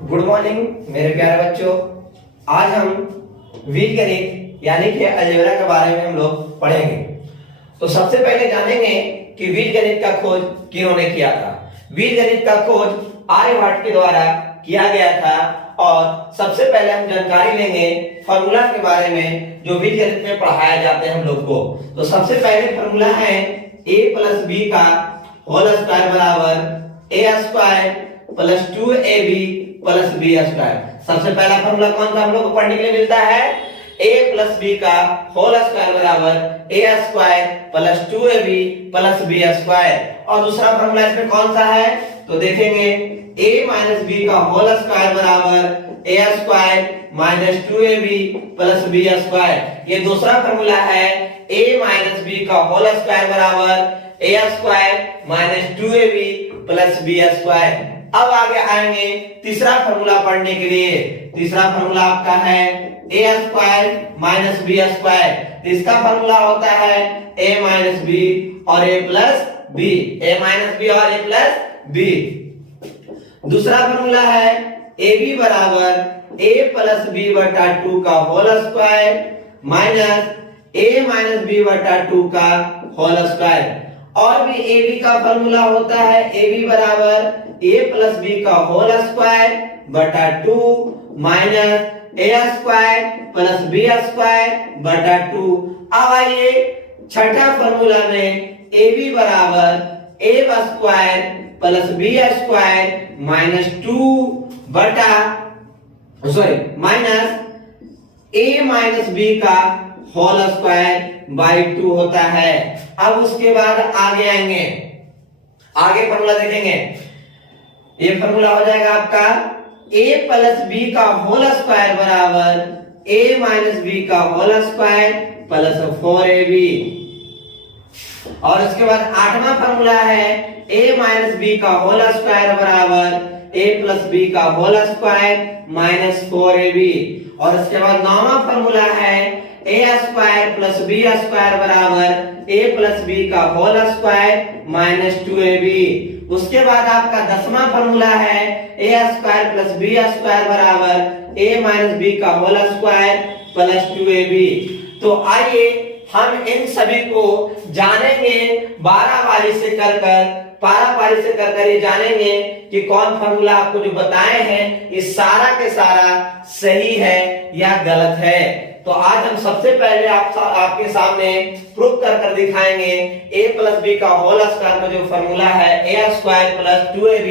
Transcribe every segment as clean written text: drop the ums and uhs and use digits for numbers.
Good morning मेरे प्यारे बच्चों। आज हम बीजगणित यानी कि अलजेब्रा के बारे में हम लोग पढ़ेंगे। तो सबसे पहले जानेंगे कि बीजगणित का खोज किन्होंने किया था। बीजगणित का खोज आर्यभट्ट के द्वारा किया गया था। और सबसे पहले हम जानकारी लेंगे फॉर्मूला के बारे में जो बीजगणित में पढ़ाया जाते हैं हम लोग को। तो सबसे पहले फॉर्मूला है a प्लस बी का होल स्क्वायर बराबर a square plus 2ab plus b square. सबसे पहला फॉर्मूला कौन सा हम लोग को पढ़ने के लिए मिलता है? a प्लस बी का होल स्क्वायर बराबर a square plus 2ab plus b square. और दूसरा फॉर्मूला इसमें कौन सा है तो देखेंगे a माइनस बी का होल स्क्वायर बराबर a square minus 2ab plus b square. ये दूसरा फॉर्मूला है a माइनस बी का होल स्क्वायर बराबर a square minus 2ab plus b square. अब आगे आएंगे तीसरा फॉर्मूला पढ़ने के लिए। तीसरा फॉर्मूला आपका है a square minus b square. इसका फॉर्मूला होता है a माइनस बी और a plus b, a minus b और a प्लस बी। दूसरा फॉर्मूला है ab बराबर a प्लस बी बटा 2 का whole square minus a minus b बटा 2 का होल स्क्वायर। और भी ab का फॉर्मूला होता है ab बराबर a प्लस बी का होल स्क्वायर बटा 2 minus a square plus b square बटा 2। अब आइए छठा फॉर्मूला में ab बराबर a square plus b square minus 2 बटा माइनस a माइनस बी का होल स्क्वायर बाई 2 होता है। अब उसके बाद आगे आएंगे, आगे फॉर्मूला देखेंगे। ये फॉर्मूला हो जाएगा आपका a प्लस बी का होल स्क्वायर बराबर a माइनस बी का होल स्क्वायर प्लस 4ab। और इसके बाद आठवां फॉर्मूला है a माइनस बी का होल स्क्वायर बराबर a प्लस बी का होल स्क्वायर माइनस 4ab। और इसके बाद नौवां फॉर्मूला है a square plus b square बराबर a प्लस बी का होल स्क्वायर माइनस 2ab। उसके बाद आपका 10वां फॉर्मूला है a square plus b square बराबर a माइनस बी का होल स्क्वायर प्लस 2ab। तो आइए हम इन सभी को जानेंगे बारी से कर ये जानेंगे कि कौन फॉर्मूला आपको जो बताए हैं ये सारा के सारा सही है या गलत है। तो आज हम सबसे पहले आपके सामने प्रूफ कर दिखाएंगे a प्लस बी का होल स्क्वायर का जो फॉर्मूला है a square plus 2ab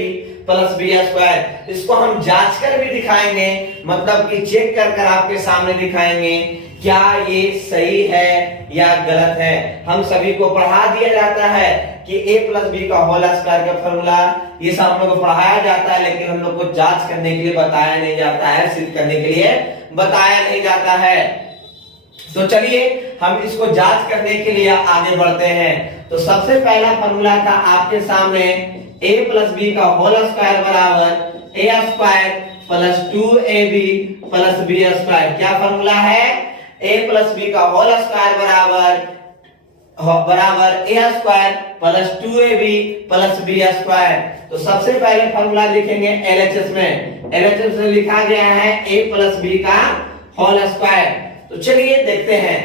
plus b square. इसको हम जांच कर भी दिखाएंगे, मतलब कि चेक कर आपके सामने दिखाएंगे क्या ये सही है या गलत है। हम सभी को पढ़ा दिया जाता है कि a प्लस बी का होल स्क्वायर का फॉर्मूला ये सब हम लोग को पढ़ाया जाता है, लेकिन हम लोग को जांच करने के लिए बताया नहीं जाता है, सिद्ध करने के लिए बताया नहीं जाता है। तो चलिए हम इसको जांच करने के लिए आगे बढ़ते हैं। तो सबसे पहला फॉर्मूला था आपके सामने a प्लस बी का होल स्क्वायर बराबर a square plus 2ab plus b square. क्या फॉर्मूला है? a प्लस बी का होल स्क्वायर बराबर a square plus 2ab plus b square. तो सबसे पहले फॉर्मूला लिखेंगे LHS में। LHS में लिखा गया है a प्लस बी का होल स्क्वायर। तो चलिए देखते हैं।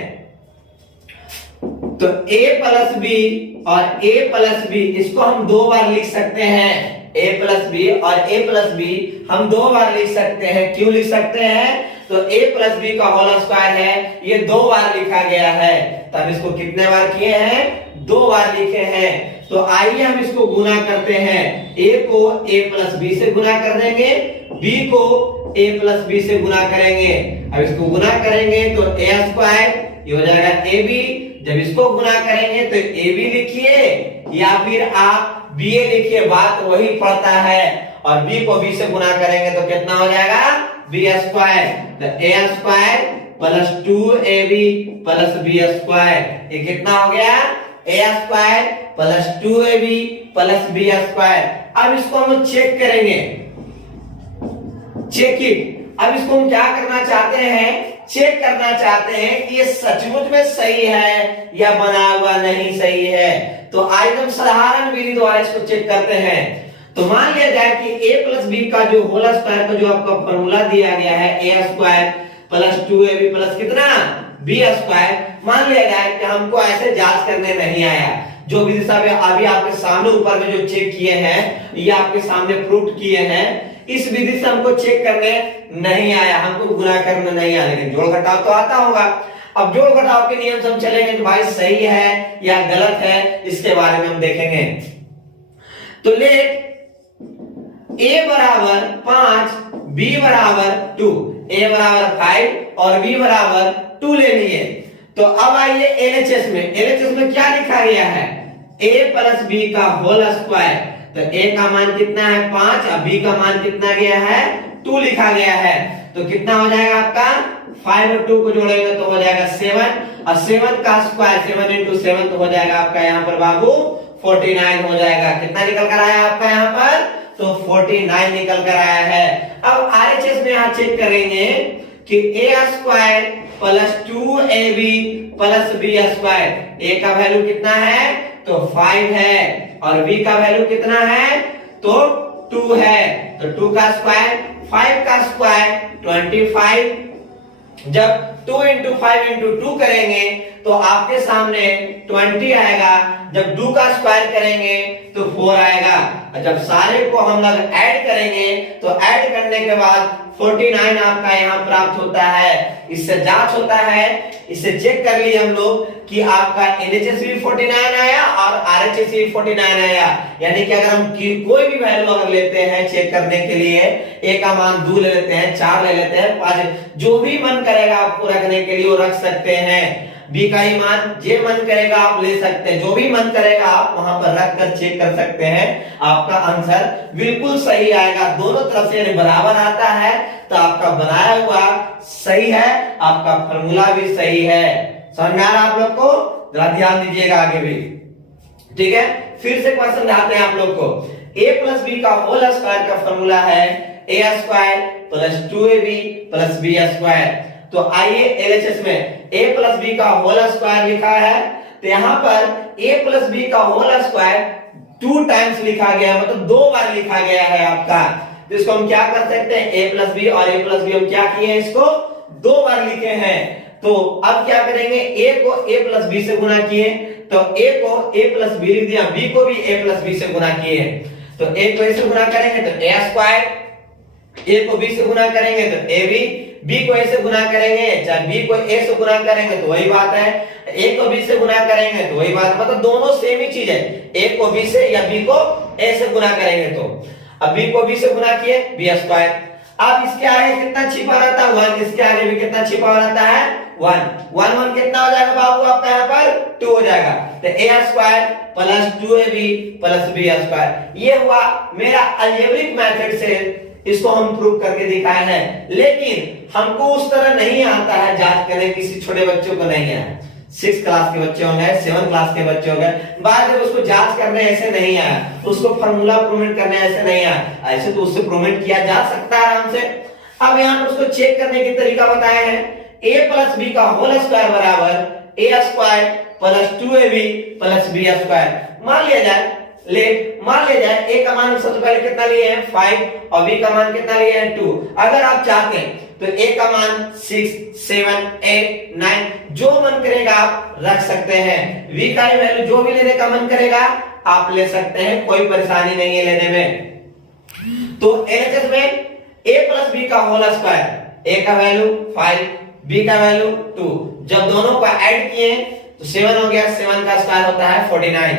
तो a प्लस बी और a प्लस बी इसको हम दो बार लिख सकते हैं। a प्लस बी और a प्लस बी हम दो बार लिख सकते हैं। क्यों लिख सकते हैं? तो a प्लस बी का होल स्क्वायर है, ये दो बार लिखा गया है, तब इसको कितने बार किए हैं? दो बार लिखे हैं। तो आइए हम इसको गुना करते हैं। a को a प्लस बी से गुना कर देंगे, b को a प्लस बी से गुना करेंगे। अब इसको गुना करेंगे तो a स्क्वायर ये हो जाएगा ab। जब इसको गुना करेंगे तो ab लिखिए या फिर आप ba लिखिए, बात वही पड़ता है। और b को b से गुना करेंगे तो कितना हो जाएगा? b square. तो a square plus 2ab plus b square, ये कितना हो गया? a square plus 2ab plus b square. अब इसको हम चेक करेंगे, चेक इट। अब इसको हम क्या करना चाहते हैं? चेक करना चाहते हैं कि ये सचमुच में सही है या बना हुआ नहीं सही है। तो आज हम साधारण विधि द्वारा इसको चेक करते हैं। तो मान लिया जाए कि a प्लस बी का जो होल स्क्वायर का जो आपका फॉर्मूला दिया गया है a square plus 2ab plus कितना b स्क्वायर, मान लिया जाए कि हमको ऐसे जांच करने नहीं आया, जो विधि साहब अभी आपके सामने ऊपर में जो चेक किए हैं, ये आपके सामने प्रूफ किए हैं, इस विधि से हमको चेक करने नहीं आया, हमको गुणा करना नहीं आया, लेकिन जोड़ घटाव तो आता होगा। अब जोड़ घटाव के नियम से हम चलेंगे कि भाई सही है या गलत है, इसके बारे में हम देखेंगे। तो लेट a बराबर 5 b बराबर 2, a बराबर 5 और b बराबर 2 लेनी है। तो अब आइए LHS में क्या लिखा गया है, a प्लस b का होल स्क्वायर, तो a का मान कितना है 5 और b का मान कितना गया है 2 लिखा गया है। तो कितना हो जाएगा आपका 5 और 2 को जोड़ेंगे तो हो जाएगा 7 और 7 का स्क्वायर 7 इंटू 7 तो हो जाएगा आपका यहाँ पर बाबू 49 हो जाएगा। कितना निकल कर आया आपका यहाँ पर, तो 49 निकल कर आया है। अब RHS में यहाँ चेक करेंगे कि a square plus 2ab plus b square, a का वैल्यू कितना है तो 5 है और b का वैल्यू कितना है तो 2 है, तो 2 का स्क्वायर 5 का स्क्वायर 25, जब 2 इंटू 5 इंटू 2 करेंगे तो आपके सामने 20 आएगा, जब 2 का स्क्वायर करेंगे तो 4 आएगा, और जब सारे को हम लोग ऐड करेंगे तो ऐड करने के बाद 49 आपका यहाँ प्राप्त होता है। इससे जांच होता है, इससे चेक कर लिए हम लोग कि आपका LHS भी 49 आया और RHS भी 49 आया, यानी कि अगर हम कोई भी वैल्यू अगर लेते हैं चेक करने के लिए, a का मान 2 ले लेते हैं, 4 ले लेते हैं, 5, जो भी मन करेगा आपको रखने के लिए वो रख सकते हैं। b का ही मान जे मन करेगा आप ले सकते हैं, जो भी मन करेगा आप वहां पर रख कर चेक कर सकते हैं, आपका आंसर बिल्कुल सही आएगा। दोनों तरफ से बराबर आता है तो आपका बनाया हुआ सही है, आपका फॉर्मूला भी सही है। समझ में आ रहा आप लोग को, जरा ध्यान दीजिएगा आगे भी, ठीक है। फिर से क्वेश्चन समझाते हैं आप लोग को। a प्लस बी का होल स्क्वायर का फॉर्मूला है a square plus 2ab plus b square. तो आइए LHS में a प्लस बी का होल स्क्वायर लिखा है, तो यहां पर a प्लस बी का होल स्क्वायर 2 टाइम्स लिखा गया, मतलब 2 बार लिखा गया है आपका। तो इसको हम क्या कर सकते हैं, a प्लस बी और a प्लस बी हम क्या किए हैं, इसको 2 बार लिखे हैं। तो अब क्या करेंगे, a को a प्लस बी से गुना किए तो a को a प्लस बी लिख दिया, b को भी a प्लस बी से गुना किए, तो a को a से गुना करेंगे तो a स्क्वायर, a को b से गुना करेंगे तो ab, b को a से गुना करेंगे, चाहे b को a से गुना करेंगे तो वही बात है, a को b से गुना करेंगे तो वही बात, मतलब दोनों सेम ही चीज है, a को b से या b को a से गुना करेंगे तो अब b को b से गुना किए b स्क्वायर। अब इसके आगे कितना छिपा रहता है 1, इसके आगे भी कितना छिपा रहता है 1, 1 कितना हो जाएगा बाबू आपका यहाँ पर 2 हो जाएगा, तो a square plus 2ab plus b square. ये हुआ मेरा अलजेब्रिक मेथड से इसको हम प्रूव करके दिखाए हैं, लेकिन हमको उस तरह नहीं आता है जांच करने, किसी छोटे बच्चों को नहीं है, 6 क्लास के बच्चे होंगे, 7 क्लास के बच्चे होंगे, बाद में उसको जांच करने ऐसे नहीं आया, उसको फार्मूला प्रूवमेंट करने ऐसे नहीं आया, ऐसे तो उससे प्रूवमेंट किया जा सकता है आराम से। अब यहाँ पर उसको चेक करने की तरीका बताया है, a प्लस बी का होल स्क्वायर बराबर a square plus 2ab plus b square. मान लिया जाए a का मान सबसे पहले कितना लिए हैं 5 और b का मान कितना लिए हैं 2। अगर आप चाहते हैं तो a का मान 6, 7, 8, 9 जो मन करेगा आप रख सकते हैं, v का वैल्यू जो भी लेने का मन करेगा आप ले सकते हैं, कोई परेशानी नहीं है लेने में। तो LHS में a प्लस b का होल स्क्वायर, a का वैल्यू 5, b का वैल्यू 2, जब दोनों को ऐड किए तो 7 हो गया, 7 का स्क्वायर होता है 49।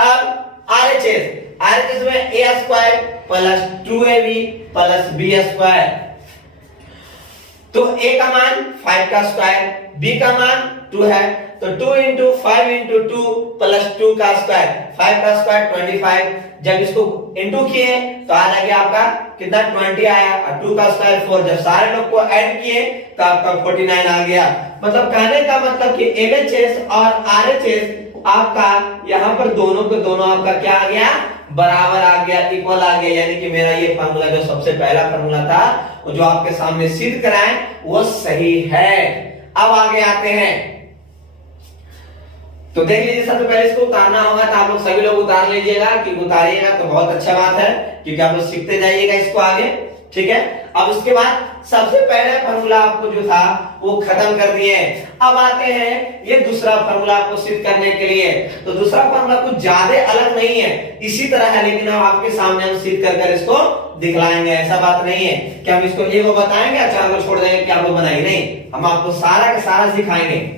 अब RHS में a square plus 2ab plus b square, तो a का मान 5 का स्क्वायर, b का मान 2 है, तो 2 इंटू 5 इंटू 2 प्लस 2 का स्क्वायर, 5 का स्क्वायर 25, जब इसको इंटू किए तो आ जाएगा आपका कितना 20 आया, और 2 का स्क्वायर 4, जब सारे लोग को ऐड किए तो आपका 49 आ गया। मतलब कहने का मतलब कि LHS और RHS आपका यहाँ पर दोनों के दोनों आपका क्या आ गया, बराबर आ गया, इक्वल आ गया, यानी कि मेरा ये फार्मूला जो सबसे पहला फार्मूला था वो जो आपके सामने सिद्ध कराएं वो सही है। अब आगे आते हैं, तो देख लीजिए, सबसे पहले इसको उतारना होगा, तो आप लोग सभी लोग उतार लीजिएगा, कि उतारिएगा तो बहुत अच्छा बात है, क्योंकि आप लोग सीखते जाइएगा इसको आगे। ठीक है, अब उसके बाद सबसे पहले फार्मूला आपको जो था वो खत्म कर दिए। अब आते हैं ये दूसरा फार्मूला आपको सिद्ध करने के लिए। तो दूसरा फार्मूला कुछ ज्यादा अलग नहीं है, इसी तरह है, लेकिन अब आपके सामने हम सिद्ध कर इसको दिखलाएंगे। ऐसा बात नहीं है कि हम इसको एक बताएंगे, चार को छोड़ देंगे कि आप लोग बनाइए, नहीं, हम आपको सारा का सारा सिखाएंगे।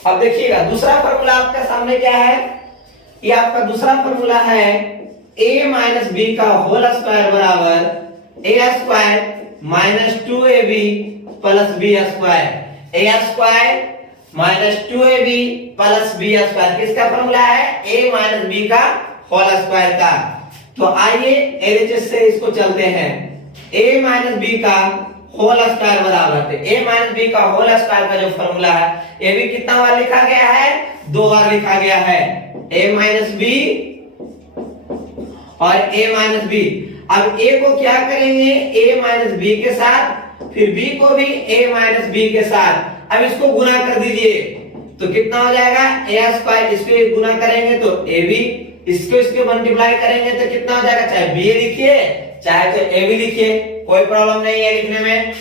अब देखिएगा दूसरा फार्मूला आपका सामने क्या है, ये आपका दूसरा फार्मूला है a माइनस बी का होल स्क्वायर बराबर a square minus 2ab plus b square. a square minus 2ab plus b square किसका फार्मूला है, a माइनस b का होल स्क्वायर का। तो आइए एलएचएस से इसको चलते हैं। a माइनस b का होल स्क्वायर बराबर थे a माइनस बी का होल स्क्वायर का जो फॉर्मूला है, ये भी कितना बार लिखा गया है, 2 बार लिखा गया है, a माइनस बी और a माइनस बी। अब a को क्या करेंगे, a माइनस बी के साथ, फिर b को भी a माइनस बी के साथ। अब इसको गुना कर दीजिए, तो कितना हो जाएगा, a स्क्वायर, इसको गुना करेंगे तो ab, इसको मल्टीप्लाई करेंगे तो कितना हो जाएगा, चाहे b लिखिए चाहे तो a भी लिखिए, कोई प्रॉब्लम नहीं है लिखने में।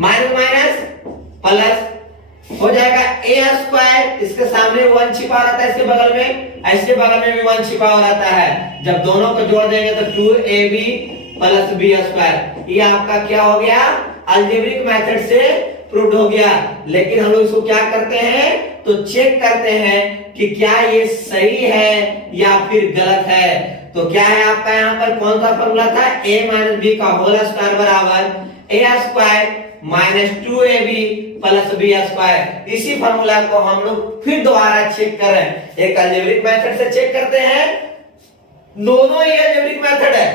माइनस माइनस प्लस हो जाएगा a स्क्वायर, इसके सामने 1 छिपा रहता है, इसके बगल में, इसके बगल में भी 1 छिपा हुआ रहता है। जब दोनों को जोड़ देंगे तो 2ab प्लस b स्क्वायर। ये आपका क्या हो गया, अलजेब्रिक मेथड से प्रूव्ड हो गया। लेकिन हम लोग इसको क्या करते हैं, तो चेक करते हैं कि क्या ये सही है या फिर गलत है। तो क्या है आपका यहाँ पर कौन सा फॉर्मूला था, a माइनस बी का होल स्क्वायर बराबर a square minus 2ab plus b square. इसी फॉर्मूला को हम लोग फिर दोबारा चेक कर रहे हैं, एक अलजेब्रिक मेथड से चेक करते हैं। दोनों ही अलजेब्रिक मेथड है,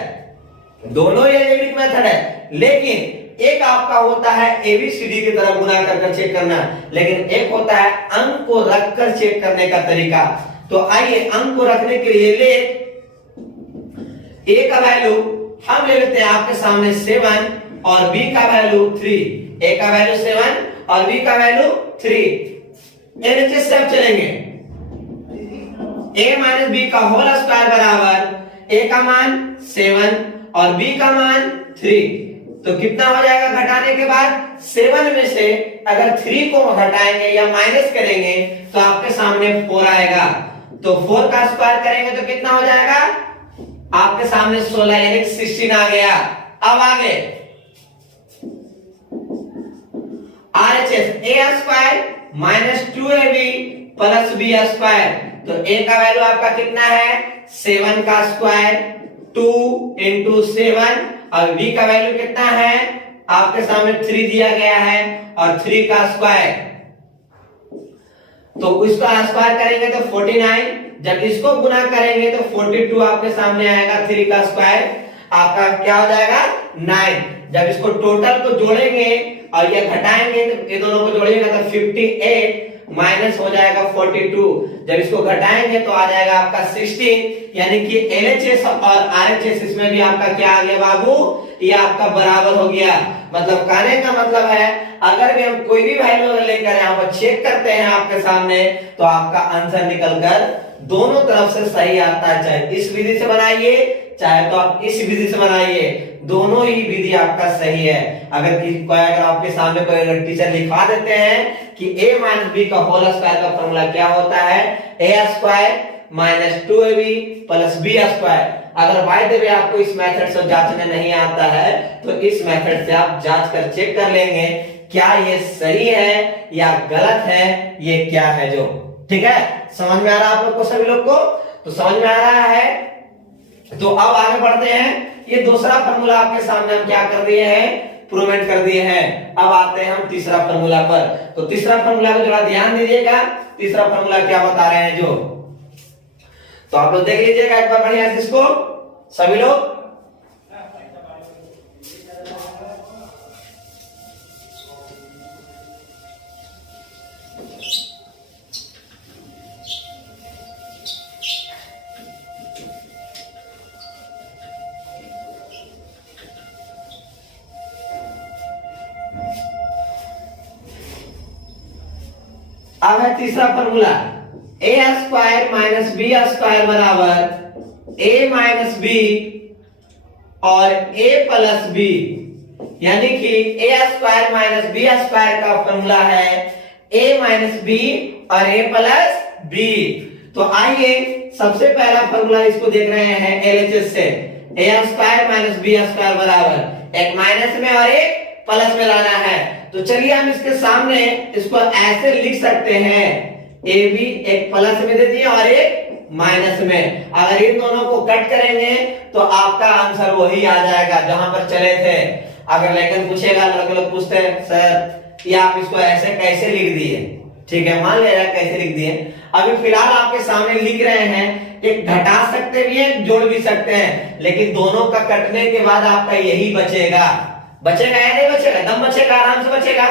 दोनों ही अलजेब्रिक मेथड है, लेकिन एक आपका होता है एबीसीडी की तरह गुना कर चेक करना, लेकिन एक होता है अंक को रखकर चेक करने का तरीका। तो आइए अंक को रखने के लिए ले a का वैल्यू हम ले लेते हैं आपके सामने 7 और b का वैल्यू 3। a का वैल्यू 7 और b का वैल्यू 3। एलएचएस से अब चलेंगे, a माइनस b का होल स्क्वायर बराबर a का मान 7 और b का मान 3। तो कितना हो जाएगा, घटाने के बाद 7 में से अगर 3 को घटाएंगे या माइनस करेंगे तो आपके सामने 4 आएगा। तो 4 का स्क्वायर करेंगे तो कितना हो जाएगा, आपके सामने 16 यानी 16 आ गया। अब आगे RHS a square minus 2ab plus b square. तो a का वैल्यू आपका कितना है, 7 का स्क्वायर 2 इंटू 7 और b का वैल्यू कितना है, आपके सामने 3 दिया गया है और 3 का स्क्वायर। तो इसका स्क्वायर करेंगे तो 49, जब इसको गुना करेंगे तो 42 आपके सामने आएगा। 3 का स्क्वायर आपका क्या हो जाएगा, 9। जब इसको टोटल को जोड़ेंगे और ये घटाएंगे तो ये दोनों को जोड़िएगा तो 58 माइनस हो जाएगा 42। जब इसको घटाएंगे तो आ जाएगा आपका 16, यानी कि एलएचएस और आरएचएस इसमें भी आपका क्या आ गया बाबू, ये आपका बराबर हो गया। मतलब कहने का मतलब है अगर भी हम कोई भी वैल्यू लेकर यहाँ पर चेक करते हैं आपके सामने तो आपका आंसर निकलकर दोनों तरफ से सही आता है। चाहे इस विधि से बनाइए चाहे तो आप इस विधि से बनाइए, दोनों ही विधि आपका सही है। अगर आपके सामने कोई अगर टीचर लिखा देते हैं कि a माइनस बी का होल स्क्वायर का फॉर्मूला क्या होता है, a square minus 2ab plus b square. अगर बाय द वे आपको इस मेथड से जांचने नहीं आता है तो इस मेथड से आप जांच कर चेक कर लेंगे क्या ये सही है या गलत है, ये क्या है जो। ठीक है, समझ में आ रहा है आप लोग को, सभी लोग को तो समझ में आ रहा है। तो अब आगे बढ़ते हैं, ये दूसरा फॉर्मूला आपके सामने हम क्या कर दिए हैं, प्रूवमेंट कर दिए हैं। अब आते हैं हम तीसरा फॉर्मूला पर। तो तीसरा फॉर्मूला को जरा ध्यान दीजिएगा, तीसरा फॉर्मूला क्या बता रहे हैं जो, तो आप लोग देख लीजिएगा एक बार बढ़िया से इसको सभी लोग। अब है तीसरा फॉर्मूला, ए स्क्वायर माइनस बी स्क्वायर बराबर ए माइनस बी और ए प्लस बी, यानी कि ए स्क्वायर माइनस बी स्क्वायर का फॉर्मूला है ए माइनस बी और ए प्लस बी। तो आइए सबसे पहला फॉर्मूला इसको देख रहे हैं एलएचएस से, ए स्क्वायर माइनस बी स्क्वायर बराबर एक माइनस में और एक प्लस में लाना है। तो चलिए हम इसके सामने इसको ऐसे लिख सकते हैं, ए बी एक प्लस में दे दिए और एक माइनस में। अगर इन दोनों को कट करेंगे तो आपका आंसर वही आ जाएगा जहां पर चले थे। अगर लेकिन पूछेगा, लड़के लोग पूछते हैं सर ये आप इसको ऐसे कैसे लिख दिए, ठीक है मान लिया कैसे लिख दिए। अभी फिलहाल आपके सामने लिख रहे हैं, एक घटा सकते भी हैं जोड़ भी सकते हैं, लेकिन दोनों का कटने के बाद आपका यही बचेगा। बचेगा या नहीं बचेगा? दम बचेगा, आराम से बचेगा।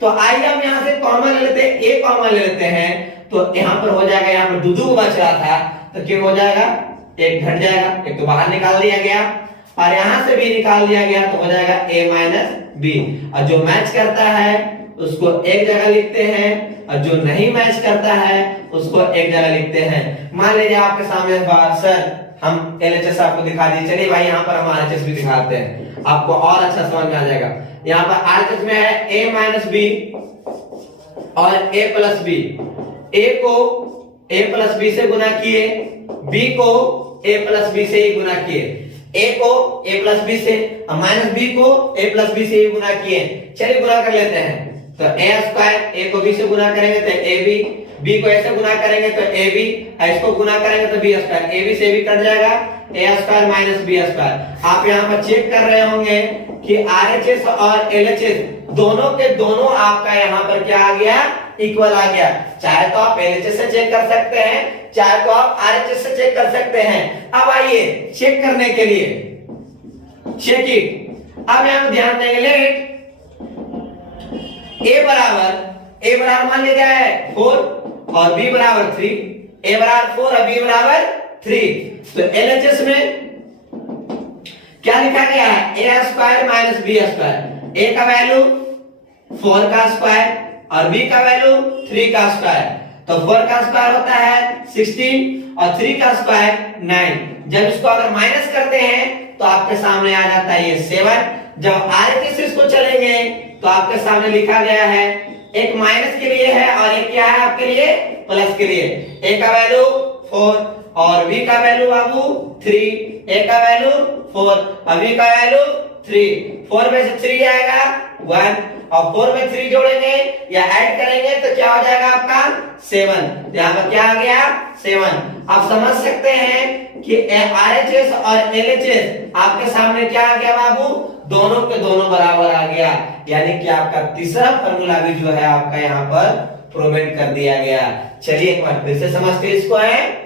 तो आइए हम यहाँ से कॉमन ले लेते हैं, ए कॉमन ले लेते हैं, तो यहाँ पर हो जाएगा, यहाँ पर दूधू बच रहा था तो क्या हो जाएगा, एक घट जाएगा, एक तो बाहर निकाल दिया गया और यहाँ से भी निकाल दिया गया तो हो जाएगा ए माइनस बी। और जो मैच करता है उसको एक जगह लिखते हैं और जो नहीं मैच करता है उसको एक जगह लिखते हैं। मान लीजिए आपके सामने सर हम एलएचएस आपको दिखा दिए, चलिए भाई यहाँ पर हम आरएचएस भी दिखाते हैं, आपको और अच्छा समझ में आ जाएगा। यहाँ पर आरएचएस में है ए माइनस बी और ए प्लस बी। ए को ए प्लस बी से गुना किए, बी को ए प्लस बी से ही गुना किए, ए को ए प्लस बी से और माइनस बी को ए प्लस बी से ही गुना किए। चलिए गुना कर लेते हैं, तो ए स्क्वायर ए को बी से गुना करेंगे तो ए बी को ऐसे गुना करेंगे तो ए बी, इसको गुना करेंगे तो बी स्क्वायर, ए बी से भी कट जाएगा, ए स्क्वायर माइनस बी स्क्वायर। आप यहाँ पर चेक कर रहे होंगे कि आरएचएस और एलएचएस दोनों के दोनों आपका यहाँ पर क्या आ गया, इक्वल आ गया। चाहे तो आप एलएचएस से चेक कर सकते हैं, चाहे तो आप आरएचएस से चेक कर सकते हैं। अब आइए चेक करने के लिए चेक इट। अब यहाँ ध्यान देंगे, लेट ए बराबर मान लिया है 4 और बी बराबर 3, ए बराबर 4 और बी बराबर 3। तो एलएचएस में क्या लिखा गया है, ए स्क्वायर माइनस बी स्क्वायर। ए का वैल्यू 4 का स्क्वायर और बी का वैल्यू 3 का स्क्वायर। तो 4 का स्क्वायर होता है 16 और 3 का स्क्वायर 9। जब इसको अगर माइनस करते हैं तो आपके सामने आ जाता है ये 7। जब आरएचएस से इसको चलेंगे तो आपके सामने लिखा गया है, एक माइनस के लिए है और एक क्या है आपके लिए, प्लस के लिए। ए का वैल्यू 4 और बी का वैल्यू बाबू 3, ए का वैल्यू 4 और बी का वैल्यू 3। 4 में से 3 आएगा 1 और 4 में 3 जोड़ेंगे या ऐड करेंगे तो क्या हो जाएगा आपका 7। यहाँ पर क्या आ गया 7। आप समझ सकते हैं कि आरएचएस और एलएचएस आपके सामने क्या आ गया बाबू, दोनों के दोनों बराबर आ गया, यानी कि आपका तीसरा फॉर्मूला भी जो है आपका यहाँ पर प्रूव कर दिया गया। चलिए एक बार फिर से समझते हैं इसको, है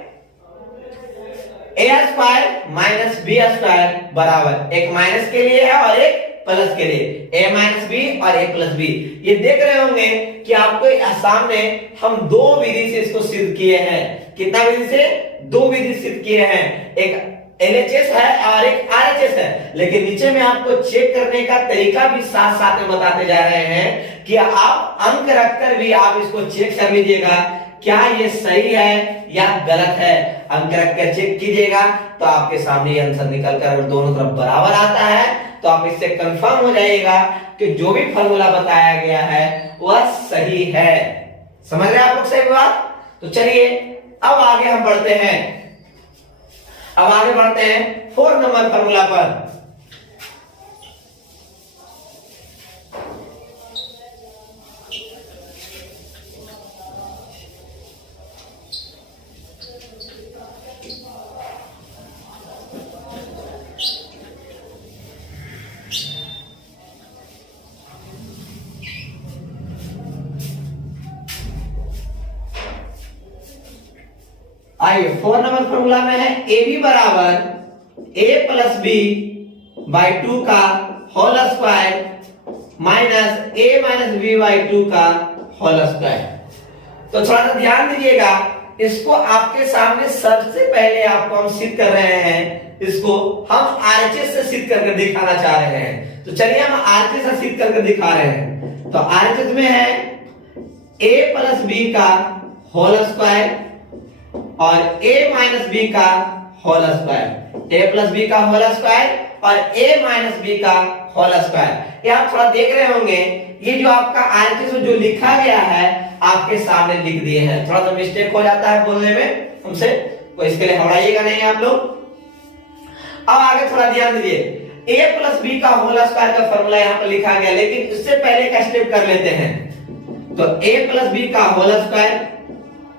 ए स्क्वायर माइनस बी स्क्वायर बराबर एक माइनस के लिए है और एक प्लस के लिए, ए माइनस बी और ए प्लस बी। ये देख रहे होंगे कि आपको सामने हम 2 विधि से इसको सिद्ध किए हैं। कितना विधि से? 2 विधि सिद्ध किए हैं, एक एलएचएस है और एक आरएचएस है। लेकिन नीचे में आपको चेक करने का तरीका भी साथ साथ में बताते जा रहे हैं कि आप अंक रखकर भी आप इसको चेक कर लीजिएगा, क्या ये सही है या गलत है। अंक रखकर चेक कीजिएगा तो आपके सामने आंसर निकल कर अगर दोनों तरफ बराबर आता है तो आप इससे कंफर्म हो जाइएगा कि जो भी फॉर्मूला बताया गया है वह सही है। समझ रहे आप लोग सही बात? तो चलिए अब आगे हम बढ़ते हैं, अब आगे बढ़ते हैं 4 नंबर फॉर्मूला पर। आइए 4 नंबर फॉर्मूला में है ए बी बराबर ए प्लस बी बाई 2 का whole square minus a minus b by 2 का होल स्क्वायर। तो थोड़ा सा ध्यान दीजिएगा, इसको आपके सामने सबसे पहले आपको हम सिद्ध कर रहे हैं, इसको हम आरएचएस से सिद्ध करके दिखाना चाह रहे हैं। तो चलिए हम आरएचएस से सिद्ध करके दिखा रहे हैं। तो आरएचएस में है a प्लस बी का होल स्क्वायर और a माइनस बी का whole square, a plus b का होल स्क्वायर और a माइनस बी का होल स्क्वायर। ये आप थोड़ा देख रहे होंगे, ये जो आपका आरएचएस में जो लिखा गया है आपके सामने लिख दिए हैं। थोड़ा सा मिस्टेक हो जाता है बोलने में हमसे, तो इसके लिए घबराइएगा नहीं आप लोग। अब आगे थोड़ा ध्यान दीजिए, a प्लस बी का होल स्क्वायर का फॉर्मूला यहाँ पर लिखा गया, लेकिन इससे पहले का स्टेप कर लेते हैं। तो a प्लस बी का होल स्क्वायर,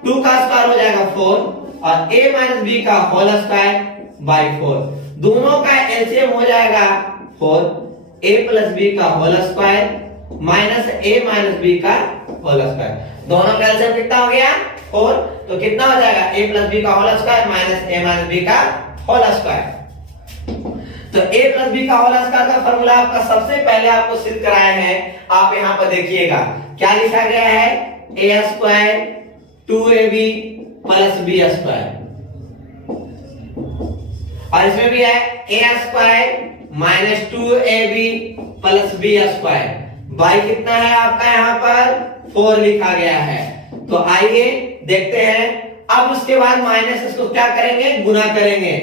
2 का स्क्वायर हो जाएगा 4 और a माइनस बी का होल स्क्वायर बाई 4, दोनों का एलसीएम हो जाएगा 4, a प्लस बी का whole square minus a minus b का होल स्क्वायर, दोनों का एलसीएम कितना हो गया 4, तो कितना हो जाएगा a प्लस बी का whole square minus a minus b का होल स्क्वायर। तो a प्लस बी का होल स्क्वायर का फॉर्मूला आपका सबसे पहले आपको सिद्ध कराया है। आप यहाँ पर देखिएगा क्या लिखा गया है, a square 2ab plus b square, और इसमें भी है a square minus 2ab plus b square, by कितना है आपका यहाँ पर 4 लिखा गया है। तो आइए देखते हैं। अब उसके बाद माइनस इसको क्या करेंगे, गुना करेंगे,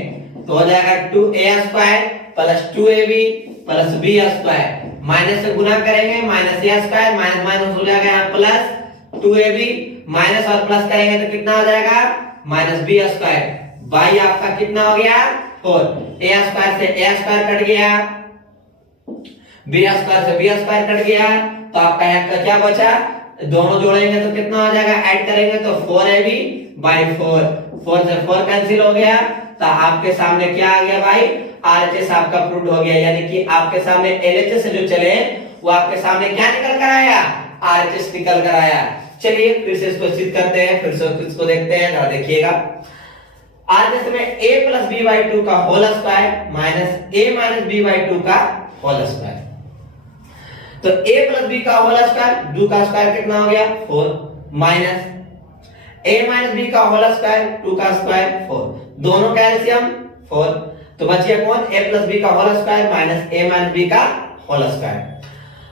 तो हो जाएगा 2a square plus 2ab plus b square, minus से गुना करेंगे minus a square, minus minus हो जाएगा यहाँ प्लस 2ab, माइनस और प्लस करेंगे तो कितना हो जाएगा माइनस बी स्क्वायर, बाई आपका कितना हो गया 4, a स्क्वायर से a स्क्वायर कट गया, बी स्क्वायर से बी स्क्वायर कट गया, तो आपका यहाँ का क्या बचा, दोनों जोड़ेंगे तो कितना हो जाएगा, ऐड करेंगे तो 4ab बाई 4, 4 से 4 कैंसिल हो गया, तो आपके सामने क्या आ गया भाई, आरएचएस आपका प्रूव हो गया। यानी कि आपके सामने एलएचएस से जो चले वो आपके सामने क्या निकल कर आया, आरएचएस निकल कर आया। चलिए फिर से इसको सिद्ध करते हैं, फिर से इसको देखते हैं, जरा देखिएगा। आरएचएस में a प्लस बी बाई 2 का whole square minus a minus b by 2 का होल स्क्वायर, तो a प्लस बी का होल स्क्वायर, 2 का स्क्वायर कितना हो गया 4, माइनस a माइनस बी का होल स्क्वायर, 2 का स्क्वायर 4, दोनों का एलसीएम 4, तो बच गया कौन, a प्लस बी का whole square minus a minus b का होल स्क्वायर।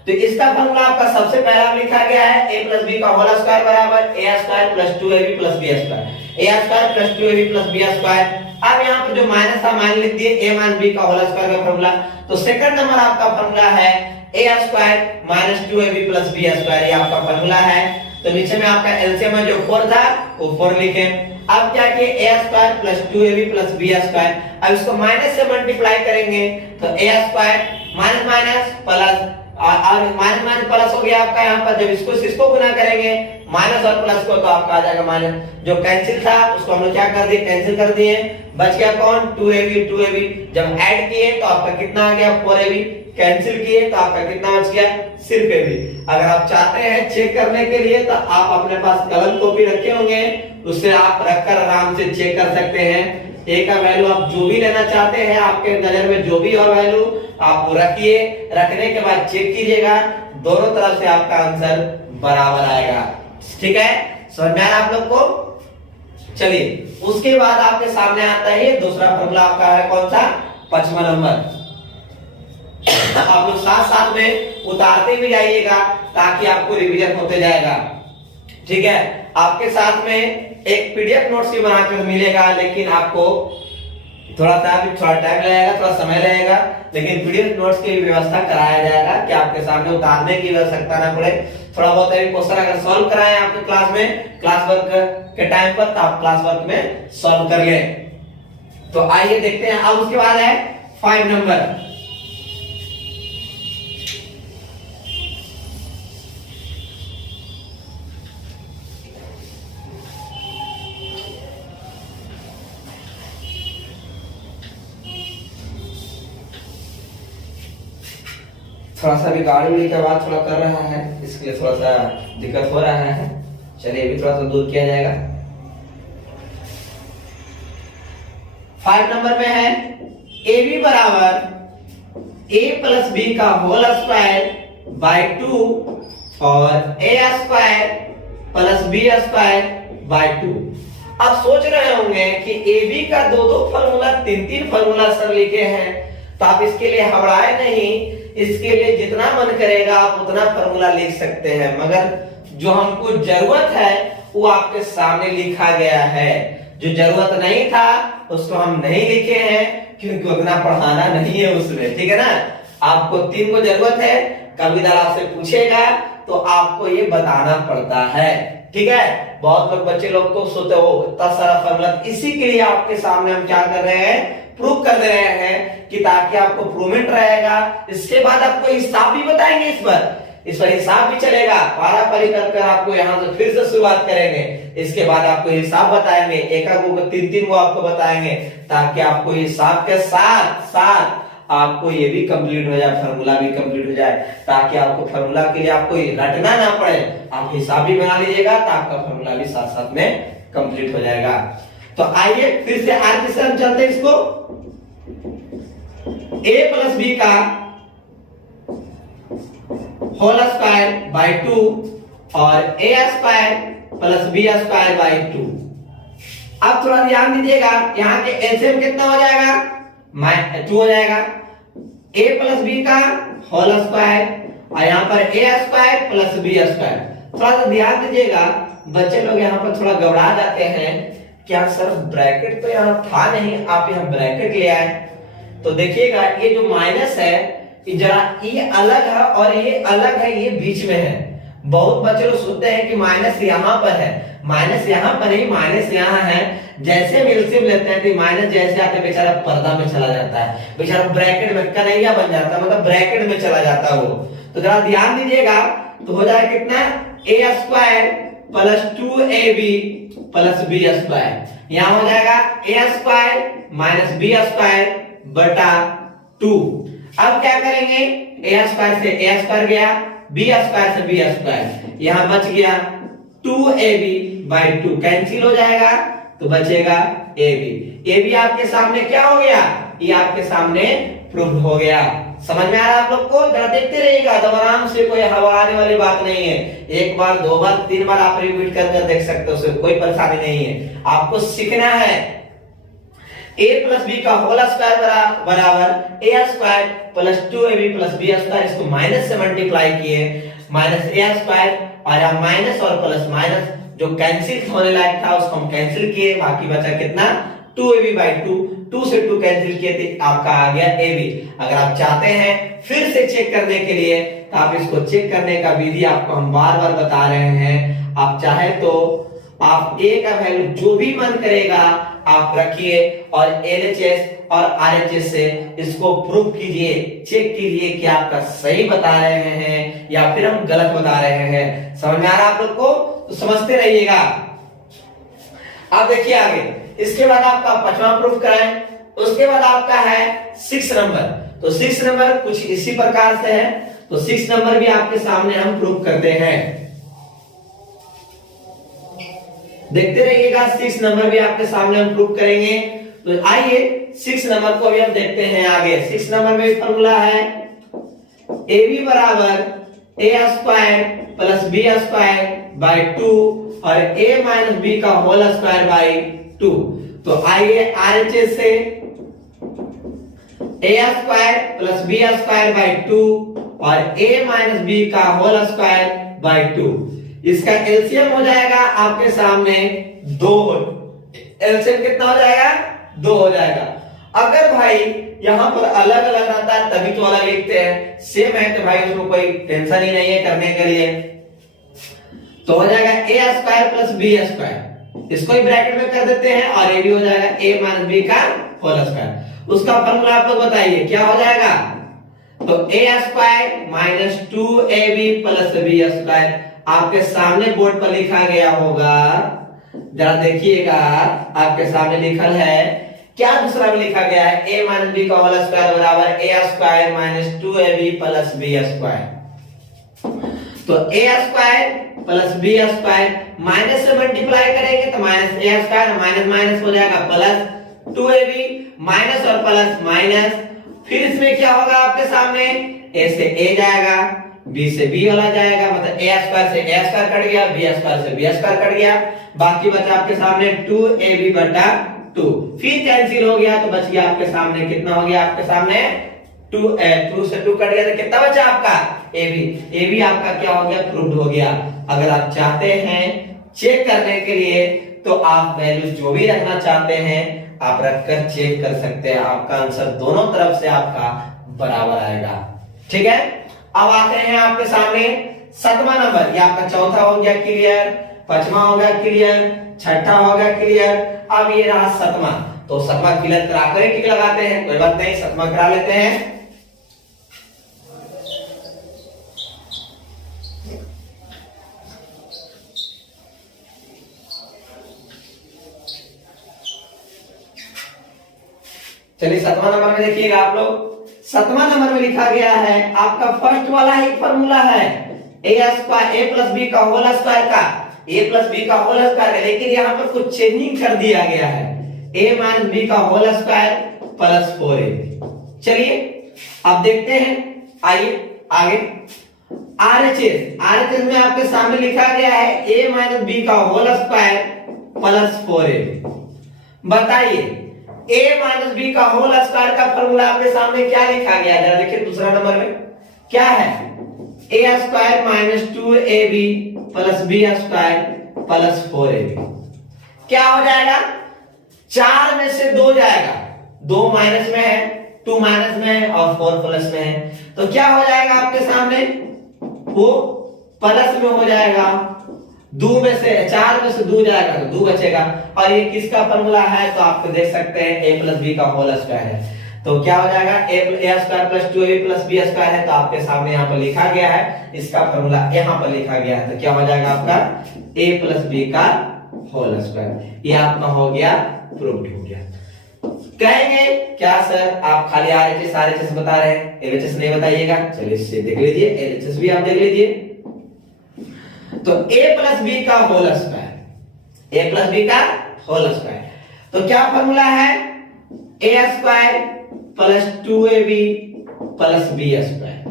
तो इसका फॉर्मूला आपका सबसे पहला लिखा गया है, a प्लस बी का होल स्क्वायर बराबर a square plus 2ab plus b square, a square plus 2ab plus b square. अब यहाँ पर जो माइनस था माइनस लिख दिए, a माइनस b का होल स्क्वायर का फॉर्मूला। तो सेकंड नंबर आपका फॉर्मूला है a square minus 2ab plus b square, ये आपका फॉर्मूला है। तो नीचे में आपका एलसीएम में जो 4 था वो 4 लिखे। अब क्या किए, a square plus 2ab plus b square, अब इसको माइनस से मल्टीप्लाई करेंगे तो a square minus minus plus और माइनस माइनस प्लस हो गया आपका यहाँ पर। जब इसको गुना करेंगे माइनस और प्लस को, तो आपका आ जाएगा माइनस, जो कैंसिल था उसको हम लोग क्या कर दिए, कैंसिल कर दिए, बच गया कौन 2ab। जब ऐड किए तो आपका कितना आ गया 4ab, कैंसिल किए तो आपका कितना बच गया सिर्फ ab। अगर आप चाहते हैं चेक करने के लिए तो आप अपने पास कलम कॉपी रखे होंगे, उससे आप रखकर आराम से चेक कर सकते हैं। a का वैल्यू आप जो भी लेना चाहते हैं, आपके नजर में जो भी और वैल्यू आप रखिए, रखने के बाद चेक कीजिएगा, दोनों तरफ से आपका आंसर बराबर आएगा। ठीक है, समझ में आया आप लोग को। चलिए उसके बाद आपके सामने आता है दूसरा फॉर्मूला आपका है कौन सा, 5वां नंबर। आप लोग साथ साथ में उतारते भी जाइएगा ताकि आपको रिवीजन होते जाएगा। ठीक है, आपके साथ में एक पीडीएफ नोट्स भी बनाकर मिलेगा, लेकिन आपको थोड़ा टाइम लगेगा, थोड़ा समय लगेगा, लेकिन पीडीएफ नोट्स की व्यवस्था कराया जाएगा कि आपके सामने उतारने की आवश्यकता ना पड़े। थोड़ा बहुत क्वेश्चन अगर सॉल्व कराएं आपके क्लास में, क्लास वर्क के टाइम पर, तो आप क्लास वर्क में सॉल्व कर लें। तो आइए देखते हैं। अब उसके बाद है 5 नंबर। थोड़ा सा भी गाड़ी की आवाज थोड़ा कर रहा है, इसके लिए थोड़ा सा दिक्कत हो रहा है। चलिए अभी थोड़ा सा दूर किया जाएगा। 5 नंबर में है ab बराबर a प्लस b का होल स्क्वायर बाय 2 और a square plus b square by 2। आप सोच रहे होंगे कि ab का दो फॉर्मूला, तीन फॉर्मूला सर लिखे हैं, तो आप इसके लिए घबराए नहीं, इसके लिए जितना मन करेगा आप उतना फॉर्मूला लिख सकते हैं, मगर जो हमको जरूरत है वो आपके सामने लिखा गया है, जो जरूरत नहीं था उसको हम नहीं लिखे हैं क्योंकि उतना पढ़ाना नहीं है उसमें, ठीक है ना। आपको 3 को जरूरत है, कभी आपसे पूछेगा तो आपको ये बताना पड़ता है, ठीक है। बहुत लोग बच्चे लोग को सोते हो इतना सारा फॉर्मूला, इसी के लिए आपके सामने हम क्या कर रहे हैं, प्रूव कर दे रहे हैं कि ताकि आपको प्रूवमेंट रहेगा। इसके बाद आपको हिसाब भी बताएंगे, इस पर हिसाब भी चलेगा, पारा पारी कर आपको यहाँ से फिर से शुरुआत करेंगे। इसके बाद आपको हिसाब बताएंगे, एक को 3 को आपको बताएंगे, ताकि आपको हिसाब के साथ साथ आपको ये भी कंप्लीट हो जाए, फार्मूला भी कंप्लीट हो जाए, ताकि आपको फार्मूला के लिए आपको रटना ना पड़े, आप हिसाब भी बना लीजिएगा तो आपका फार्मूला भी साथ साथ में कंप्लीट हो जाएगा। तो आइए फिर से आज के हम चलते हैं इसको, a प्लस बी का होल स्क्वायर बाय 2 और a square plus b square by 2। अब थोड़ा ध्यान दीजिएगा, यहाँ के एलसीएम कितना हो जाएगा, 2 हो जाएगा। a प्लस बी का होल स्क्वायर और यहाँ पर a square plus b square. थोड़ा सा ध्यान दीजिएगा, बच्चे लोग यहाँ पर थोड़ा घबरा जाते हैं, क्या सर ब्रैकेट तो यहाँ था नहीं, आप यहाँ ब्रैकेट ले आए। तो देखिएगा ये जो माइनस है जरा ये अलग है और ये अलग है, ये बीच में है। बहुत बच्चे लोग सोचते हैं कि माइनस यहाँ पर है, माइनस यहाँ पर नहीं, माइनस यहाँ है। जैसे हम एलसीएम लेते हैं तो माइनस जैसे आते बेचारा पर्दा में चला जाता है, बेचारा ब्रैकेट में कन्हैया बन जाता है, मतलब ब्रैकेट में चला जाता है वो। तो जरा ध्यान दीजिएगा, तो हो जाएगा कितना, a square plus 2ab plus b square. यहाँ हो जाएगा a square minus b square बटा 2। अब क्या करेंगे, a स्क्वायर से a स्क्वायर गया, b स्क्वायर से b स्क्वायर, यहाँ बच गया 2ab बाई 2, कैंसिल हो जाएगा तो बचेगा ab आपके सामने क्या हो गया, ये आपके सामने प्रूफ हो गया। समझ में आ रहा है आप लोग को, जरा देखते रहिएगा, तो आराम से, कोई हवा आने वाली बात नहीं है। 1 बार 2 बार 3 बार आप रिपीट कर देख सकते हो, उसमें कोई परेशानी नहीं है। आपको सीखना है a प्लस बी का होल स्क्वायर बराबर a square plus 2ab plus b square, इसको माइनस से मल्टीप्लाई किए, माइनस a स्क्वायर और यहाँ माइनस और प्लस माइनस जो कैंसिल होने लायक था उसको हम कैंसिल किए, बाकी बचा कितना 2ab बाई 2, 2 से 2 कैंसिल किए थे, आपका आ गया ab। अगर आप चाहते हैं फिर से चेक करने के लिए तो आप इसको चेक करने का विधि आपको हम बार बार बता रहे हैं। आप चाहे तो आप a का वैल्यू जो भी मन करेगा आप रखिए और LHS और RHS से इसको प्रूव कीजिए, चेक कीजिए कि आपका सही बता रहे हैं या फिर हम गलत बता रहे हैं। समझ में आ रहा है आप लोग को, तो समझते रहिएगा। अब देखिए आगे, इसके बाद आपका 5वां प्रूफ कराएं, उसके बाद आपका है 6 नंबर। तो 6 नंबर कुछ इसी प्रकार से है, तो 6 नंबर भी आपके सामने हम प्रूफ करते हैं, देखते रहिएगा। 6 नंबर भी आपके सामने हम प्रूफ करेंगे। तो आइए 6 नंबर को भी हम देखते हैं आगे। 6 नंबर में फॉर्मूला है ab बराबर a square plus b square by 2 और a माइनस b का होल स्क्वायर बाई 2। तो आइए RHS से a square plus b square by 2 और a माइनस b का होल स्क्वायर बाई 2, इसका एलसीएम हो जाएगा आपके सामने 2। एलसीएम कितना हो जाएगा, 2 हो जाएगा। अगर भाई यहाँ पर अलग अलग रहता है तभी तो अलग लिखते हैं, सेम है तो भाई उसमें कोई टेंशन ही नहीं है करने के लिए। तो हो जाएगा a square plus b square, इसको ही ब्रैकेट में कर देते हैं और ये भी हो जाएगा a माइनस b का होल स्क्वायर। उसका फॉर्मूला आप लोग बताइए क्या हो जाएगा, तो a square minus 2ab plus b square आपके सामने बोर्ड पर लिखा गया होगा, जरा देखिएगा आपके सामने लिखल है क्या, दूसरा भी लिखा गया है a माइनस b का होल स्क्वायर बराबर a square minus 2ab plus b square. तो a square plus b square minus से मल्टीप्लाई करेंगे तो minus a square minus minus हो जाएगा प्लस 2ab, माइनस और प्लस माइनस, फिर इसमें क्या होगा आपके सामने, a से a जाएगा, b से b वाला जाएगा, मतलब a स्क्वायर से a स्क्वायर कट गया, b स्क्वायर से b स्क्वायर कट गया, बाकी बचा आपके सामने 2ab बटा 2, फिर कैंसिल हो गया तो बच गया आपके सामने कितना हो गया, आपके सामने 2 से 2 कट गया तो कितना बचा आपका ab। ab आपका क्या हो गया, प्रूव्ड हो गया। अगर आप चाहते हैं चेक करने के लिए तो आप वैल्यू जो भी रखना चाहते हैं आप रखकर चेक कर सकते हैं, आपका आंसर दोनों तरफ से आपका बराबर आएगा। ठीक है, अब आते हैं आपके सामने सातवां नंबर। ये आपका चौथा हो गया क्लियर, पांचवा हो गया क्लियर, छठा हो गया क्लियर, अब ये रहा सातवां। तो सातवां क्लियर कराकर ही टिक लगाते हैं, कोई बात नहीं, सातवां करा लेते हैं। चलिए सातवां नंबर में देखिएगा आप लोग, सातवां नंबर में लिखा गया है आपका फर्स्ट वाला ही फॉर्मूला है ए स्क्वायर ए प्लस बी का होल स्क्वायर का, ए प्लस बी का होल स्क्वायर है, लेकिन यहाँ पर कुछ चेंजिंग कर दिया गया है, ए माइनस बी का होल स्क्वायर प्लस 4ab। चलिए अब देखते हैं, आइए आगे। आरएचएस में आपके सामने लिखा गया है ए माइनस बी का होल स्क्वायर प्लस 4ab। बताइए a माइनस बी का होल स्क्वायर का फॉर्मूला आपके सामने क्या लिखा गया है, जरा देखिए दूसरा नंबर में क्या है, a square minus 2ab plus b square plus 4ab। क्या हो जाएगा, 4 में से 2 जाएगा, 2 माइनस में है, 2 माइनस में है और 4 प्लस में है, तो क्या हो जाएगा आपके सामने, वो प्लस में हो जाएगा, 2 में से 4 में से 2 जाएगा तो 2 बचेगा, और ये किसका फॉर्मूला है तो आप देख सकते हैं a प्लस बी का होल स्क्वायर है, तो क्या हो जाएगा a square plus 2ab plus b square है, तो आपके सामने यहाँ पर लिखा गया है, इसका फॉर्मूला यहाँ पर लिखा गया है, तो क्या हो जाएगा आपका a प्लस बी का होल स्क्वायर। ये आपका हो गया, प्रूव्ड हो गया। कहेंगे क्या सर आप खाली आरएचएस बता रहे हैं, एलएचएस नहीं बताइएगा, चलिए इससे देख लीजिए, एलएचएस भी आप देख लीजिए। तो a प्लस बी का whole square, a plus b का होल स्क्वायर, तो क्या फॉर्मूला है, a square plus 2ab plus b square.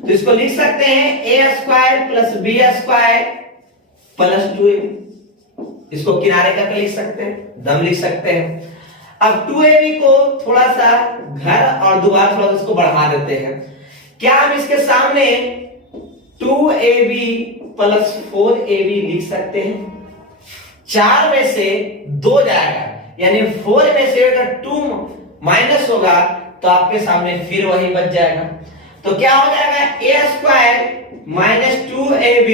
तो इसको लिख सकते हैं a square plus b square plus 2ab, इसको किनारे करके लिख सकते हैं, दम लिख सकते हैं। अब 2ab को थोड़ा सा घर और दोबारा थोड़ा सा इसको बढ़ा देते हैं, क्या हम इसके सामने 2ab प्लस 4ab लिख सकते हैं, 4 में से 2 जाएगा, यानी 4 में से अगर 2 माइनस होगा तो आपके सामने फिर वही बच जाएगा, तो क्या हो जाएगा a square minus 2ab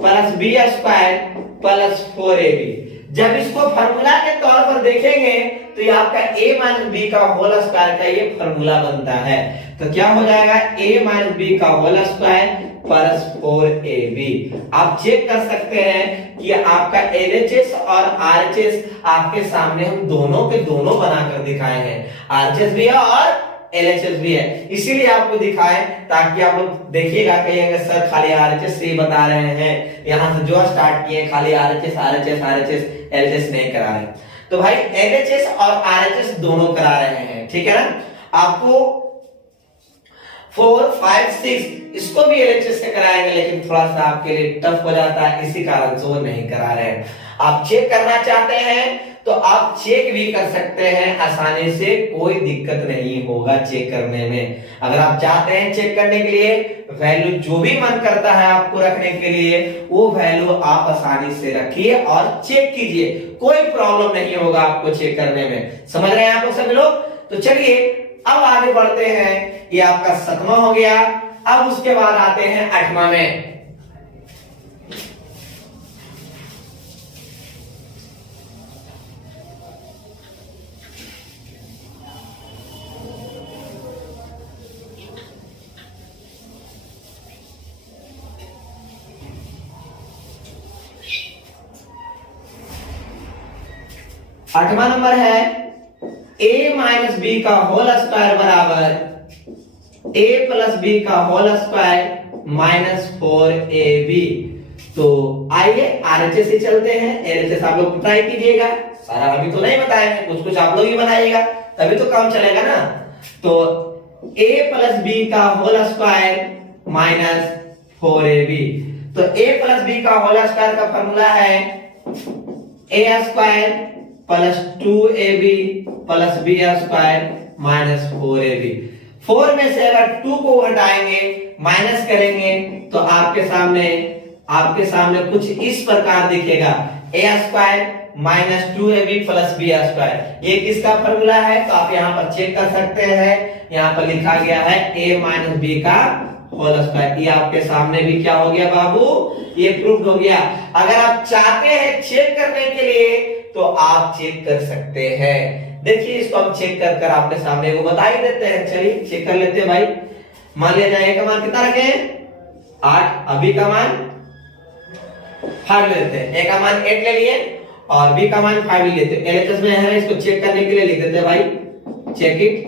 plus b square plus 4ab। जब इसको फॉर्मूला के तौर पर देखेंगे तो ये आपका a माइनस बी का होल स्क्वायर का ये फॉर्मूला बनता है, तो क्या हो जाएगा a माइनस बी का होल स्क्वायर प्लस 4ab। आप चेक कर सकते हैं कि आपका LHS और RHS आपके सामने हम दोनों के दोनों बनाकर दिखाए हैं, RHS भी है और LHS भी है, इसीलिए आपको दिखाए ताकि आप लोग देखिएगा कहिएगा सर खाली RHS से ही बता रहे हैं, यहां से जो स्टार्ट किए खाली RHS LHS नहीं करा रहे, तो भाई LHS और RHS दोनों करा रहे हैं, ठीक है ना। आपको 4, 5, 6 इसको भी LHS से कराएंगे, लेकिन थोड़ा सा आपके लिए टफ हो जाता है, इसी कारण से वो नहीं करा रहे हैं। आप चेक करना चाहते हैं तो आप चेक भी कर सकते हैं आसानी से, कोई दिक्कत नहीं होगा चेक करने में। अगर आप चाहते हैं चेक करने के लिए वैल्यू जो भी मन करता है आपको रखने के लिए, वो वैल्यू आप आसानी से रखिए और चेक कीजिए, कोई प्रॉब्लम नहीं होगा आपको चेक करने में। समझ रहे हैं आप लोग सभी लोग? तो चलिए अब आगे बढ़ते हैं, ये आपका 7वां हो गया। अब उसके बाद आते हैं 8वां में। आठवां नंबर है a माइनस बी का होल स्क्वायर बराबर a प्लस बी का होल स्क्वायर माइनस 4ab। तो आइए RHS से चलते हैं, LHS आप लोग ट्राई कीजिएगा, सारा अभी तो नहीं बताएंगे, कुछ कुछ आप लोग ही बनाइएगा तभी तो काम चलेगा ना। तो a प्लस बी का होल स्क्वायर माइनस 4ab, तो a प्लस बी का होल स्क्वायर का फॉर्मूला है a square plus 2ab plus b square minus 4ab। 4 में से अगर 2 को हटाएंगे माइनस करेंगे तो आपके सामने आपके सामने कुछ इस प्रकार दिखेगा, a square minus 2ab plus b square. ये किसका फॉर्मूला है? तो आप यहाँ पर चेक कर सकते हैं, यहाँ पर लिखा गया है a माइनस बी का होल स्क्वायर। ये आपके सामने भी क्या हो गया बाबू? ये प्रूफ हो गया। अगर आप चाहते हैं चेक करने के लिए तो आप चेक कर सकते हैं। देखिए इसको हम चेक कर कर आपके सामने वो बता ही देते हैं। चलिए चेक कर लेते हैं भाई। मान लिया जाए a का मान कितना रखे हैं? 8, अभी का मान 5 ले लेते हैं। a का मान 8 ले लिए और b का मान 5 ले लेते हैं। LHS में है, इसको चेक करने के लिए लिख देते हैं भाई, चेक इट।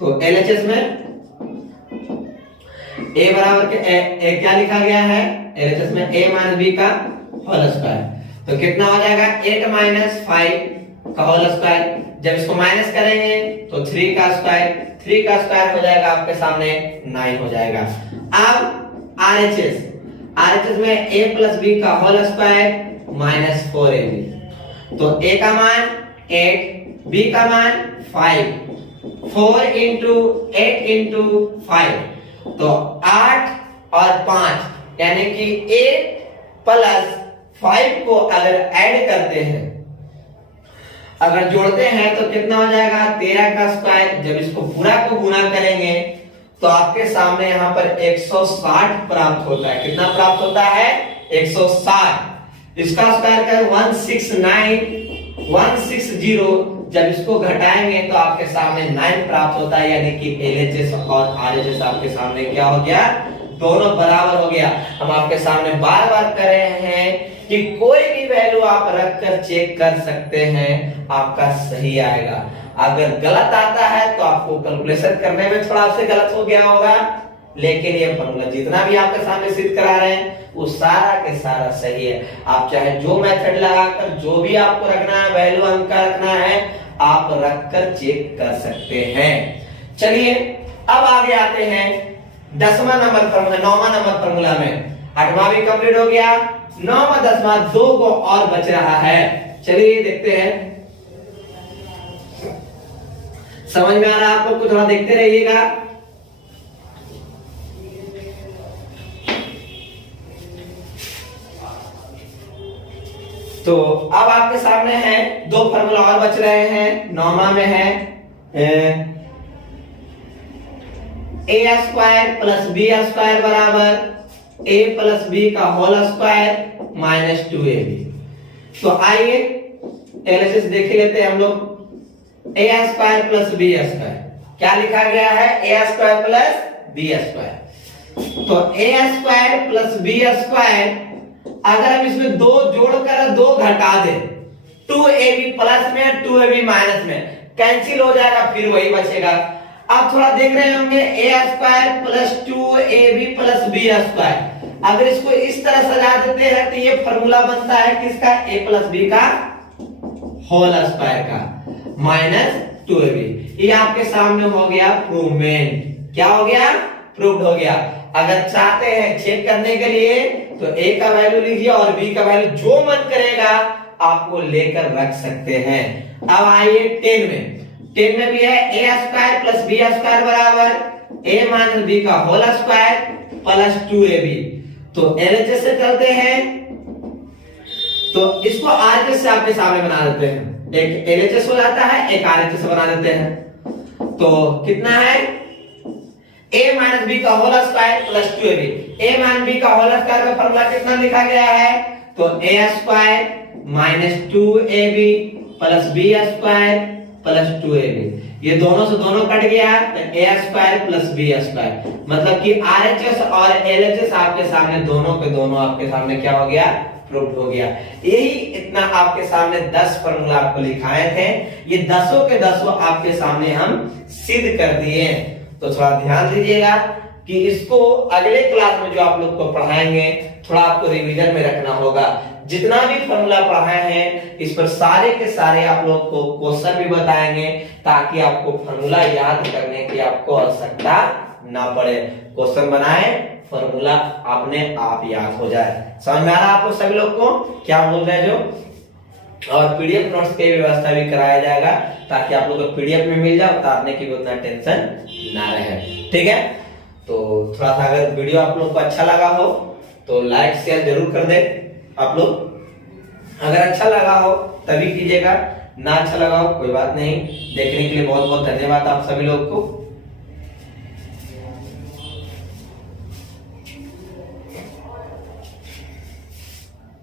तो LHS में a बराबर के a क्या लिखा गया है? LHS में a माइनस b का होल स्क्वायर। तो कितना हो जाएगा? 8 माइनस 5 का होल स्क्वायर। जब इसको माइनस करेंगे तो 3 का स्क्वायर हो जाएगा आपके सामने 9 हो जाएगा। अब RHS में a प्लस b का होल स्क्वायर माइनस 4ab। तो a का मान 8, b का मान 5, 4 इंटू 8 इंटू 5 तो 8 और 5 यानी कि 8 प्लस 5 को अगर ऐड करते हैं, अगर जोड़ते हैं तो कितना हो जाएगा? 13 का स्क्वायर। जब इसको पूरा को गुना करेंगे तो आपके सामने यहाँ पर 160 प्राप्त होता है। कितना प्राप्त होता है? 160। इसका स्क्वायर कर 160। जब इसको घटाएंगे तो आपके सामने 9 प्राप्त होता है, यानी कि LHS और RHS आपके सामने क्या हो गया? दोनों बराबर हो गया। हम आपके सामने बार बार कर रहे हैं कि कोई भी वैल्यू आप रखकर चेक कर सकते हैं, आपका सही आएगा। अगर गलत आता है तो आपको कैलकुलेशन करने में थोड़ा सा गलत हो गया होगा, लेकिन ये फॉर्मूला जितना भी आपके सामने सिद्ध करा रहे हैं वो सारा के सारा सही है। आप चाहे जो मेथड लगाकर जो भी आपको रखना है, वैल्यू अंक का रखना है, आप रखकर चेक कर सकते हैं। चलिए अब आगे आते हैं 10वां नंबर फॉर्मूला, 9वां नंबर फॉर्मूला में। 8वां भी कंप्लीट हो गया, 9वां 10वां 2 को और बच रहा है। चलिए देखते हैं, समझ में आ रहा है आप लोग को? थोड़ा देखते रहिएगा। तो अब आपके सामने है 2 फॉर्मूला और बच रहे हैं। 9वां में है a square plus b square बराबर a प्लस b का होल स्क्वायर माइनस 2ab। तो आइए LHS देख लेते हैं हम लोग। a square plus b square क्या लिखा गया है? a square plus b square. तो a square plus b square अगर हम इसमें 2 जोड़कर 2 घटा दें, 2ab प्लस में 2ab माइनस में कैंसिल हो जाएगा, फिर वही बचेगा। आप थोड़ा देख रहे होंगे a square plus 2ab plus b square. अगर इसको इस तरह सजा देते हैं तो ये फॉर्मूला बनता है किसका? a प्लस b का होल स्क्वायर का माइनस 2ab। ये आपके सामने हो गया प्रूवमेंट। क्या हो गया? प्रूव्ड हो गया। अगर चाहते हैं चेक करने के लिए तो a का वैल्यू लीजिए और b का वैल्यू जो मन करेगा आपको लेकर रख सकते हैं। अब आइए 10 में। 10 में भी है a square plus b square बराबर a माइनस b का होल स्क्वायर प्लस 2ab। तो LHS से चलते हैं, तो इसको RHS से आपके सामने बना देते हैं। एक LHS हो जाता है, एक RHS से बना देते हैं। तो कितना है? a माइनस b का whole square plus 2ab। a minus b का होल स्क्वायर का फॉर्मूला कितना लिखा गया है? तो a square minus 2ab plus b square plus 2ab। ये दोनों से दोनों कट गया तो a square plus b square, मतलब कि RHS और LHS आपके सामने दोनों के दोनों आपके सामने क्या हो गया? प्रूव्ड हो गया। यही इतना आपके सामने 10 फॉर्मूला आपको लिखाए थे, ये 10 के 10 आपके सामने हम सिद्ध कर दिए। तो थोड़ा ध्यान दीजिएगा कि इसको अगले क्लास में जो आप लोग को पढ़ाएंगे थोड़ा आपको रिवीजन में रखना होगा। जितना भी फॉर्मूला पढ़ाए हैं इस पर सारे के सारे आप लोग को क्वेश्चन भी बताएंगे, ताकि आपको फॉर्मूला याद करने की आपको आवश्यकता ना पड़े। क्वेश्चन बनाए, फॉर्मूला अपने आप याद हो जाए। समझ में आ रहा है आप लोग सभी लोग को क्या बोल रहे हैं जो? और PDF नोट्स की व्यवस्था भी कराया जाएगा, ताकि आप लोग को PDF में मिल जाए, उतारने की भी उतना टेंशन ना रहे। ठीक है, तो थोड़ा सा अगर वीडियो आप लोग को अच्छा लगा हो तो लाइक शेयर जरूर कर दे आप लोग। अगर अच्छा लगा हो तभी कीजिएगा, ना अच्छा लगा हो कोई बात नहीं। देखने के लिए बहुत बहुत धन्यवाद आप सभी लोग को।